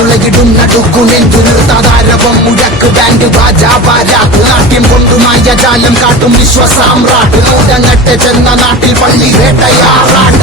ഉലകിടും ജാലം കാട്ടും വിശ്വസാമ്രാട്ട് നൂരങ്ങട്ട് ചെന്ന നാട്ടിൽ പള്ളി വേട്ടയാറാട്ട്.